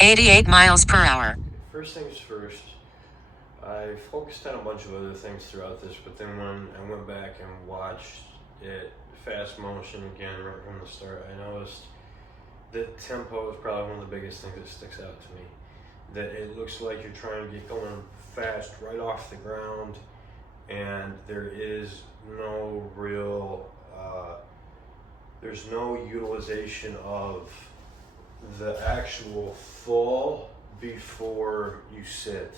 88 miles per hour. First things first, I focused on a bunch of other things throughout this, but then when I went back and watched it fast motion again right from the start, I noticed that tempo is probably one of the biggest things that sticks out to me. That it looks like you're trying to get going fast right off the ground, and there is no real, there's no utilization of the actual fall before you sit.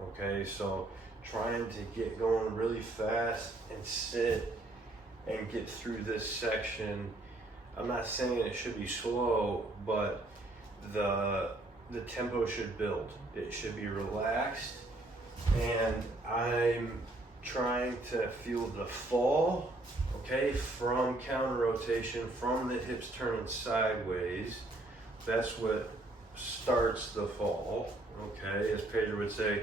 Okay, so trying to get going really fast and sit and get through this section. I'm not saying it should be slow, but the tempo should build. It should be relaxed, and I'm trying to feel the fall, okay, from counter rotation, from the hips turning sideways. That's what starts the fall, okay? As Pedro would say,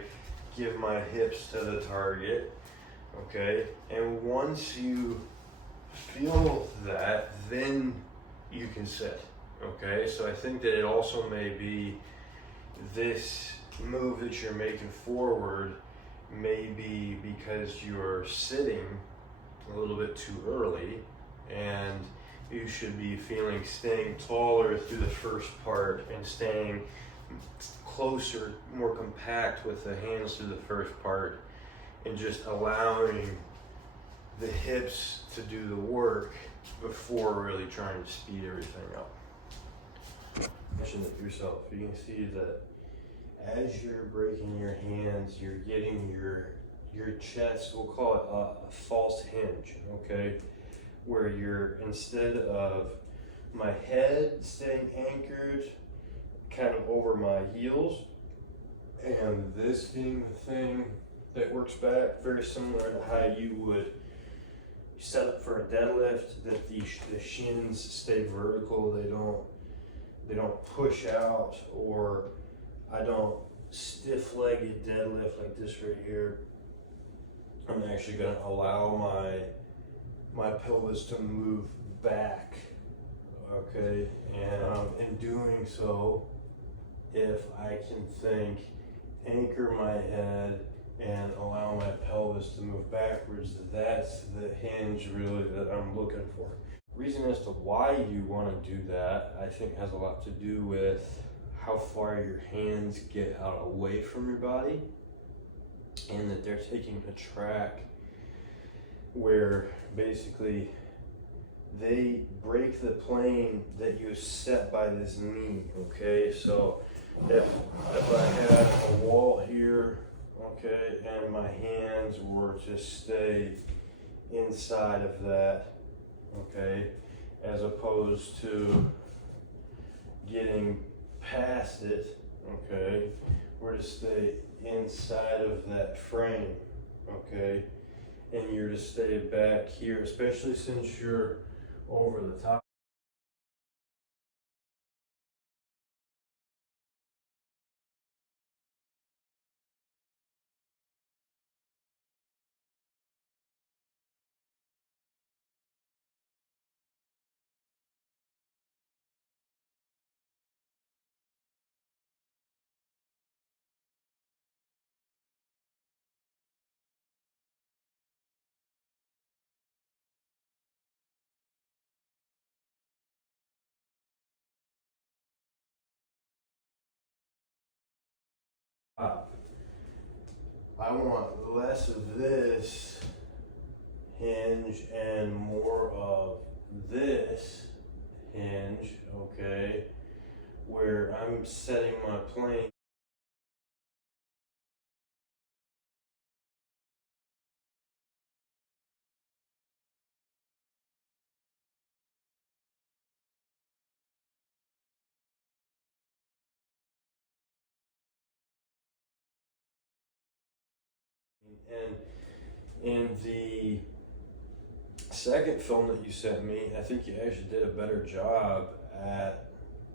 give my hips to the target, okay? And once you feel that, then you can sit, okay? So I think that it also may be this move that you're making forward may be because you're sitting a little bit too early, and you should be staying taller through the first part and staying closer, more compact with the hands through the first part, and just allowing the hips to do the work before really trying to speed everything up. Mention it yourself. You can see that as you're breaking your hands, you're getting your chest, we'll call it a false hinge, okay? Where you're, instead of my head staying anchored kind of over my heels, and this being the thing that works back, very similar to how you would set up for a deadlift, that the shins stay vertical, they don't push out, or I don't stiff-legged deadlift like this right here. I'm actually going to allow my pelvis to move back, okay? And in doing so, if I can anchor my head and allow my pelvis to move backwards, that's the hinge really that I'm looking for. Reason as to why you want to do that, I think, has a lot to do with how far your hands get out away from your body, and that they're taking a track where basically they break the plane that you set by this knee, okay? So if I had a wall here, okay, and my hands were to stay inside of that, okay, as opposed to getting past it, okay, we're to stay inside of that frame, okay, and you're to stay back here, especially since you're over the top. I want less of this hinge and more of this hinge, okay, where I'm setting my plane. And in the second film that you sent me, I think you actually did a better job at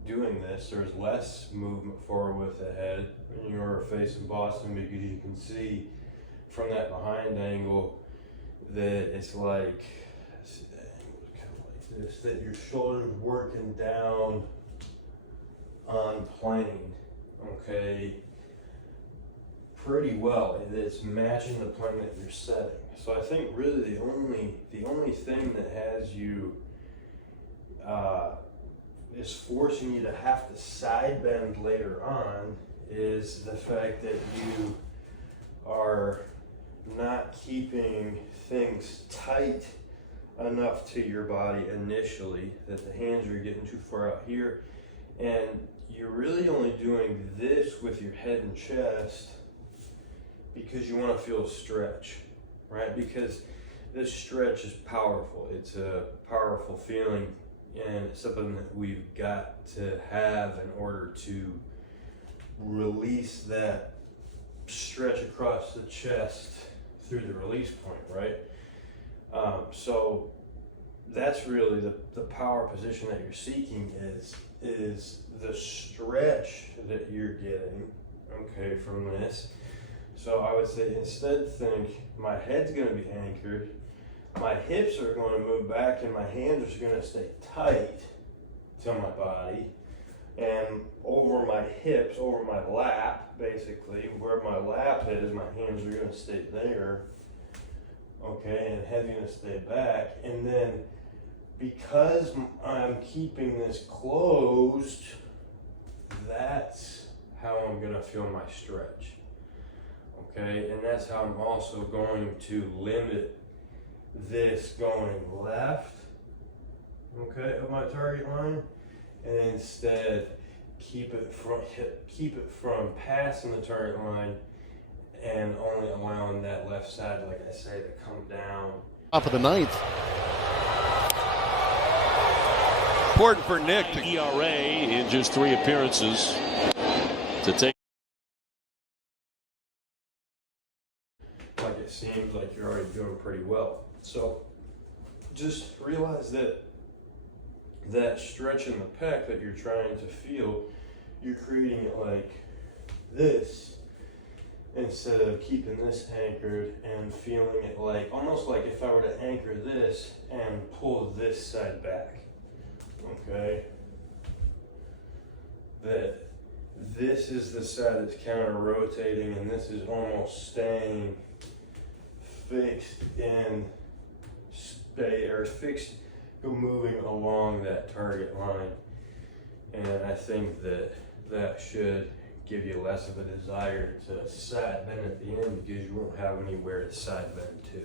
doing this. There's less movement forward with the head when you're facing Boston, because you can see from that behind angle that it's like, see that angle kind of like this, that your shoulders working down on plane, okay, pretty well. It's matching the plane that you're setting. So I think really the only thing that has you is forcing you to have to side bend later on is the fact that you are not keeping things tight enough to your body initially, that the hands are getting too far out here, and you're really only doing this with your head and chest because you want to feel a stretch, right? Because this stretch is powerful. It's a powerful feeling, and it's something that we've got to have in order to release that stretch across the chest through the release point, right? So that's really the power position that you're seeking is the stretch that you're getting, okay, from this. So I would say instead think my head's going to be anchored, my hips are going to move back, and my hands are going to stay tight to my body, and over my hips, over my lap, basically, where my lap is, my hands are going to stay there, okay, and head's going to stay back. And then because I'm keeping this closed, that's how I'm going to feel my stretch, okay, and that's how I'm also going to limit this going left, okay, of my target line, and instead keep it from passing the target line and only allowing that left side, like I say, to come down. Top of the ninth. Important for Nick to ERA in just 3 appearances to take. Like it seems like you're already doing pretty well. So just realize that that stretch in the pec that you're trying to feel, you're creating it like this instead of keeping this anchored and feeling it like, almost like if I were to anchor this and pull this side back, okay? That this is the side that's counter rotating, and this is almost staying fixed in space, or fixed, moving along that target line. And I think that should give you less of a desire to side bend at the end, because you won't have anywhere to side bend to.